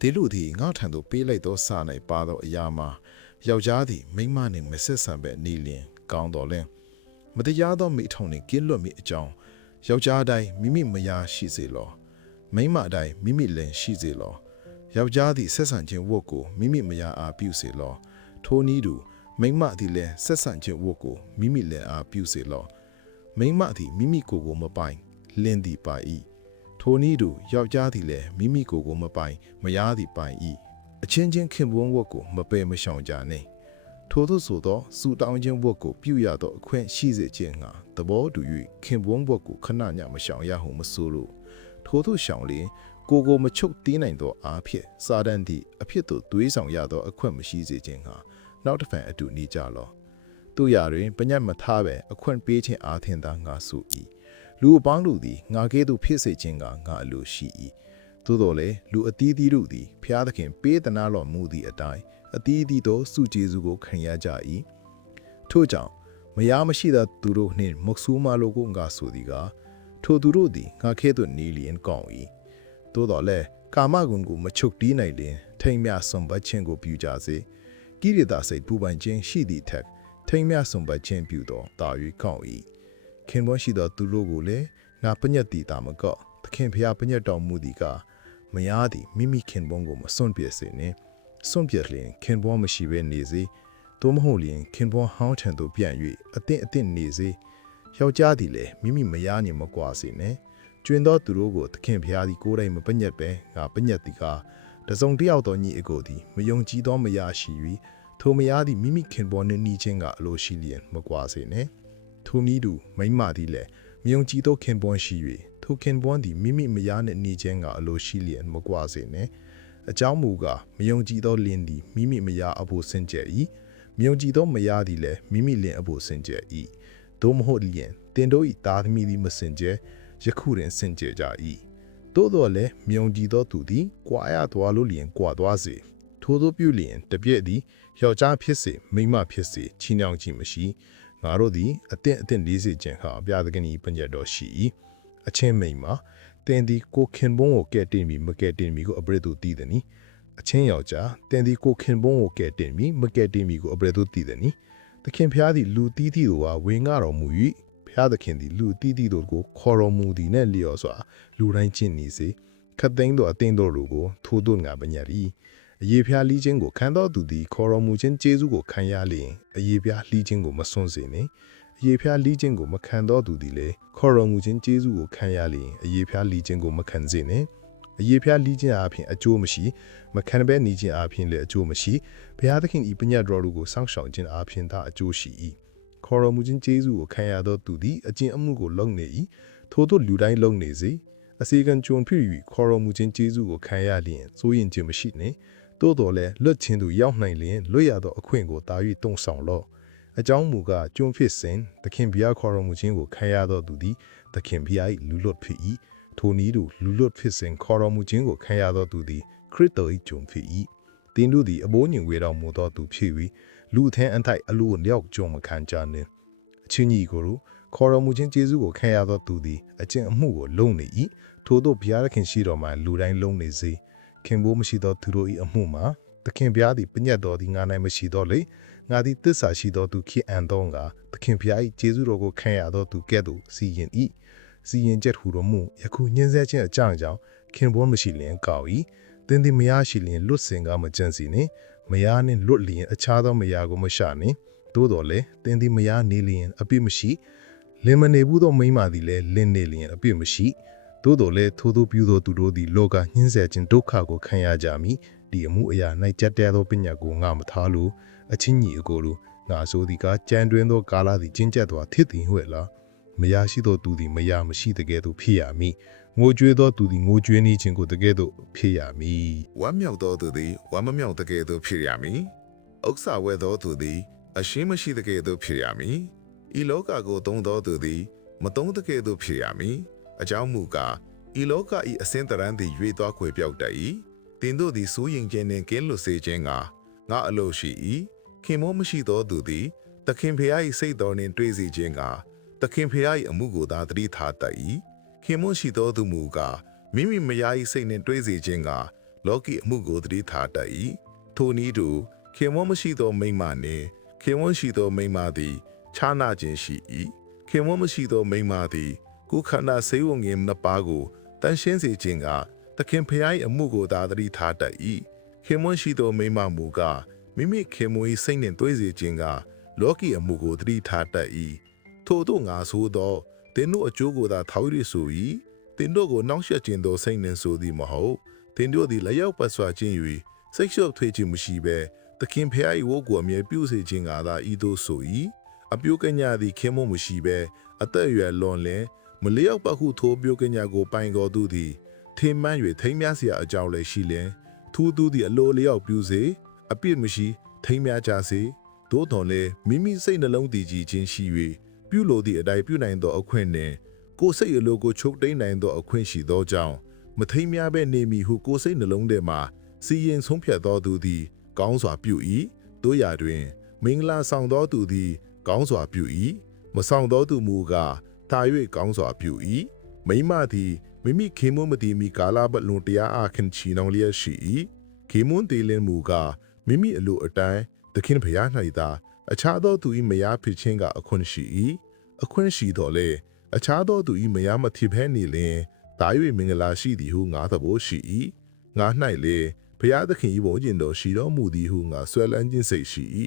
ဒီလူသည်ငေါထံသို့ပေးလိုက်သောစာ၌ပါသောအရာမှာယောက်ျားသည်မိန်းမနှင့်မဆက်ဆံပဲနေလျင်ကောင်းတော်လင်မတရားသောမိထုံနှင့်ကင်းလွတ်မိအကြောင်းယောက်ျားတိုင်းမိမိမယားရှိစေလောမိန်းမအတိုင်းမိမိလင်ရှိစေလောယောက်ျားသည်ဆက်ဆံခြင်းဝတ်ကိုမိမိမယားအားပြုစေလောထိုနည်းတူမိန်းမသည်လည်းဆက်ဆံခြင်းဝတ်ကိုမိမိလည်းအားပြုစေလောမိန်းမသည်မိမိကိုယ်ကိုမပိုင် လင်းသည်ပါ၏ထိုနည်းတူယောက်ျားသည်လည်းမိမိကိုယ်ကိုမပိုင်မယားသည်ပိုင်၏အချင်းချင်းခင်ပွန်းဝတ်ကိုမပယ်မရှောင်ကြနှင့်ထို့သောဆိုသောစူတောင်းခြင်းဝတ်ကိုပြုရသောအခွင့်ရှိစေခြင်းငှာသဘောတူ၍ခင်ပွန်းဝတ်ကိုခဏညမရှောင်ရဟုမဆိုလိုထို့သောရှောင်လျင်ကိုယ်ကိုမချုပ်တီးနိုင်သောအားဖြင့်စာတန်သည့်အဖြစ်သို့တွေးဆောင်ရသောအခွင့်မရှိစေခြင်းငှာနောက်တစ်ဖန်အတူနေကြလောသူရတွင်ပညတ်မထားပဲအခွင့်ပေးခြင်းအားထင်သာငါဆို၏ လူအပေါင်းတို့သည်ငါကဲ့သို့ဖြစ်စေခြင်းကငါအလိုရှိ၏သို့တော်လည်းလူအသီးသီးတို့သည်ဖျားသခင်ပေးသနာတော်မူသည့်အတိုင်းအသီးသီးသောစုကျေစုကိုခံရကြ၏ထို့ကြောင့်မယားမရှိသောသူတို့နှင့်မုတ်ဆိုးမလိုကိုငါဆိုသည်ကထိုသူတို့သည်ငါကဲ့သို့နေလျင်ကောင်း၏သို့တော်လည်းကာမဂုဏ်ကိုမချုပ်တီးနိုင်လျင်ထိမ်မြဆွန်ပတ်ခြင်းကိုပြုကြစေကိရိတာစိတ်ပူပန်ခြင်းရှိသည့်ထက်ထိမ်မြဆွန်ပတ်ခြင်းပြုသောတာ၍ကောင်း၏ ခင်ပွန်းရှိသောသူတို့ကိုလည်းငါပညတ်တီတာမကော့သခင်ဖျားပညတ်တော်မူသည်ကမယားသည်မိမိခင်ပွန်းကိုမစွန့်ပစ်စေနှင့်စွန့်ပစ်လျင်ခင်ပွားမရှိဘဲနေစေသို့မဟုတ်လျင်ခင်ပွားဟောင်းထံသို့ပြန်၍အသင့်အသင့်နေစေယောက်ျားသည်လည်းမိမိမယားနှင့်မကွာစေနဲ့ကျွင်သောသူတို့ကိုသခင်ဖျားသည်ကိုယ်တိုင်မပညတ်ပဲငါပညတ်သည်ကတစုံတစ်ယောက်သောညီအကိုသည်မယုံကြည်သောမယားရှိ၍ထိုမယားသည်မိမိခင်ပွားနှင့်နှီးခြင်းကအလိုရှိလျင်မကွာစေနဲ့ ထိုနည်းတူမိန်းမသည်လည်းမယုံကြည်သောခင်ပွားရှိ၍ထိုခင်ပွားသည်မိမိမယားနှင့်နှီးခြင်းကအလိုရှိလျင်မကွာစေနဲ့အကြောင်းမူကားမယုံကြည်သောလင်သည်မိမိမယားအဖို့စင်ကြယ်၏မယုံကြည်သောမယားသည်လည်းမိမိလင်အဖို့စင်ကြယ်၏သို့မဟုတ်လျင်တင်တို့၏သားသမီးသည်မစင်ကြယ်ယခုတွင်စင်ကြယ်ကြ၏သို့တော်လည်းမယုံကြည်သောသူသည်ကြွာရသွားလို့လျင်ကြွာသွားစေထို့သောပြုလျင်တပြည့်သည်ယောက်ျားဖြစ်စေမိန်းမဖြစ်စေချီနှောင်ခြင်းမရှိ ငါတို့သည်အသင့်အသင့်လေးစေခြင်းဟာအပြာသခင်၏ပညတ်တော်ရှိ၏အချင်းမိန်မှာတင်သည်ကိုခင်ဘုံကိုကဲ့တင်ပြီးမကဲ့တင်ပြီးကိုအပရိသူတည်သည်နီအချင်းယောက်ျားတင်သည်ကိုခင်ဘုံကိုကဲ့တင်ပြီးမကဲ့တင်ပြီးကိုအပရိသူတည်သည်နီသခင်ဖျားသည်လူတီးတီတို့ဟာဝေငှတော်မူ၍ဖျားသခင်သည်လူတီးတီတို့ကိုခေါ်တော်မူသည်နဲ့လျော်စွာလူတိုင်းကျင့်နေစေခတ်သိမ်းသောအသင်းတော်တို့ကိုထိုးတို့ငါပညာရီ အယေဖျားလီးခြင်းကိုခံတော်သူသည်ခေါ်တော်မူခြင်းကျေးဇူးကိုခံရလျင်အယေဖျားလီးခြင်းကိုမစွန့်စေနှင့်အယေဖျားလီးခြင်းကိုမခံတော်သူသည်လည်းခေါ်တော်မူခြင်းကျေးဇူးကိုခံရလျင်အယေဖျားလီးခြင်းကိုမခံစေနှင့်အယေဖျားလီးခြင်းအပြင်အကျိုးမရှိမခံဘဲနေခြင်းအပြင်လည်းအကျိုးမရှိဘုရားသခင်ဤပညတ်တော်တို့ကိုစောင့်ရှောက်ခြင်းအပြင်သာအကျိုးရှိ၏ခေါ်တော်မူခြင်းကျေးဇူးကိုခံရသောသူသည်အကျင့်အမှုကိုလုပ်နေ၏ထို့သောလူတိုင်းလုပ်နေစေအစီကံကြုံဖြစ်၍ခေါ်တော်မူခြင်းကျေးဇူးကိုခံရလျင်စိုးရင်ခြင်းမရှိနှင့် သို့တော်လည်းလွတ်ခြင်းသူရောက်နိုင်လျင်လွတ်ရသောအခွင့်ကိုတာ၍တုံဆောင်လော့အကြောင်းမူကားကျွန်းဖြစ်စဉ်သခင်ဘုရားခေါ်တော်မူခြင်းကိုခံရသောသူသည်သခင်ဘုရား၏လူလွတ်ဖြစ်၏ထိုနည်းတူလူလွတ်ဖြစ်စဉ်ခေါ်တော်မူခြင်းကိုခံရသောသူသည်ခရစ်တော်၏ကျွန်းဖြစ်၏တင်းတို့သည်အဘိုးညင်ဝေတော်မူသောသူဖြစ်၍လူအထင်းအထိုက်အလိုလျောက်ကြုံမခံကြနှင့်အချင်းကြီးကိုယ်ခေါ်တော်မူခြင်းကျေးဇူးကိုခံရသောသူသည်အကျင့်အမှုကိုလုံနေ၏ထို့သောဘုရားသခင်ရှိတော်မှာလူတိုင်းလုံနေစေ ခင်ဘိုးမရှိသောသူတို့၏အမှုမှာသခင်ဘုရားသည်ပညတ်တော်သည်ငါ၌မရှိသောလေငါသည်တစ္ဆာရှိသောသူဖြစ်အံသောငါသခင်ဘုရား၏ကျေးဇူးတော်ကိုခံရသောသူကဲ့သို့စီရင်၏စီရင်ချက်ဟူတော်မူယခုညှင်းဆဲခြင်းအကြောင်းကြောင့်ခင်ဘိုးမရှိလျင်ကောက်၏သင်သည်မယားရှိလျင်လွတ်စင်ကမကြံစီနှင့်မယားနှင့်လွတ်လျင်အခြားသောမယားကိုမရှာနှင့်သို့တော်လည်းသင်သည်မယားနေလျင်အပြစ်မရှိလင်မနေဘူးသောမိန်းမသည်လည်းလင်နေလျင်အပြစ်မရှိ သို့တော်လည်းထိုသို့ပြုသောသူတို့သည်လောကညှင်းဆဲခြင်းဒုက္ခကိုခံရကြမည်ဒီအမှုအရာ၌ကြက်တဲသောပညာကိုငါမထားလို့အချင်းကြီးအကိုတို့ငါဆိုသည်ကကြံတွင်သောကာလသည်ကျဉ်ကျက်သောဖြစ်သည်ဟုလားမယားရှိသောသူသည်မယားမရှိတကယ်သို့ဖြစ်ရမည်ငိုကြွေးသောသူသည်ငိုကြွေးနေခြင်းကိုတကယ်သို့ဖြစ်ရမည်ဝမ်းမြောက်သောသူသည်ဝမ်းမမြောက်တကယ်သို့ဖြစ်ရမည်။ဥစ္စာဝဲသောသူသည်အရှင်းမရှိတကယ်သို့ဖြစ်ရမည်။ဤလောကကိုသုံးသောသူသည်မသုံးတကယ်သို့ဖြစ်ရမည်။ အကြောင်းမူကားဤလောက၏အစင်းတရန်သည်ရွေသွားခွေပြောက်တတ်၏။တင်တို့သည်စိုးရင်ခြင်းနှင့်ကင်းလွတ်စေခြင်းကငါအလိုရှိ၏။ခင်မောမရှိသောသူသည်သခင်ဖျား၏စိတ်တော်နှင့်တွေ့စေခြင်းကသခင်ဖျား၏အမှုကိုသာတတိထားတတ်၏။ခင်မွန်းရှိသောသူမူကားမိမိမယား၏စိတ်နှင့်တွေးစေခြင်းကလောကီအမှုကိုတတိထားတတ်၏ထိုနည်းတူခင်မွန်းမရှိသောမိန်းမနှင့်ခင်မွန်းရှိသောမိန်းမသည်ခြားနာခြင်းရှိ၏ခင်မွန်းမရှိသောမိန်းမသည် ကိုယ်ခန္ဓာဆေးဝငင်နှစ်ပါးကိုတန်ရှင်းစေခြင်းကသခင်ဖျား၏အမှုကိုသာတတိထားတတ်၏ခင်မွန်းရှိသောမိန်းမမူကားမိမိခင်မွန်း၏စိတ်နှင့်တွေးစေခြင်းကလောကီအမှုကိုတတိထားတတ်၏ထို့သောငါဆိုသောသင်တို့အကျိုးကိုသာထောက်ရဆို၏သင်တို့ကိုနှောင့်ယှက်ခြင်းသောစိတ်နှင့်ဆိုသည်မဟုတ်သင်တို့သည်လျောက်ပတ်စွာခြင်း၍စိတ်လျှော့ထွေးခြင်းမရှိဘဲသခင်ဖျား၏ဝတ်ကိုအမြဲပြုစေခြင်းကသာဤသို့ဆို၏အပြုကညာသည်ခင်မွန်းမရှိဘဲအသက်အရွယ်လွန်လင် မလျောက်ပခုထိုးပြောကညာကိုပိုင်တော်သူသည်ထင်မှန်း၍ထိမ်းမြစရာအကြောင်းလည်းရှိလျင်ထူးထူးသည့်အလိုလျောက်ပြူစေအပြစ်မရှိထိမ်းမြကြစေသို့တော်လည်းမိမိစိတ်နှလုံးတည်ကြည်ခြင်းရှိ၍ပြုလိုသည့်အတိုင်းပြုနိုင်သောအခွင့်နှင့်ကိုယ်စိတ်အလိုကိုချုပ်တိန်နိုင်သောအခွင့်ရှိသောကြောင့်မထိမ်းမြဘဲနေမည်ဟုကိုယ်စိတ်နှလုံးထဲမှစီရင်ဆုံးဖြတ်သောသူသည် ကောင်းစွာပြု၏တို့ရာတွင် မင်္ဂလာဆောင်သောသူသည် ကောင်းစွာပြု၏မဆောင်သောသူမူကား တာ၍ကောင်းစွာပြု၏မိမသည်မိမိခေမွန်းမတိမီကာလပတ်လုံးတရားအားခင်ချီနှောင်လျက်ရှိ၏ခေမွန်းတေလင်မူကားမိမိအလိုအတိုင်းသခင်ဖျား၌သာအခြားသောသူ၏မယားဖြစ်ခြင်းကအခွင့်ရှိ၏အခွင့်ရှိတော်လေအခြားသောသူ၏မယားမဖြစ်ဘဲနေလျင်တာ၍မင်္ဂလာရှိသည်ဟုငါသဘောရှိ၏ငါ၌လေဖျားသခင်၏ဘုန်းကျင်တော်ရှိတော်မူသည်ဟုငါဆွဲလန်းခြင်းစိတ်ရှိ၏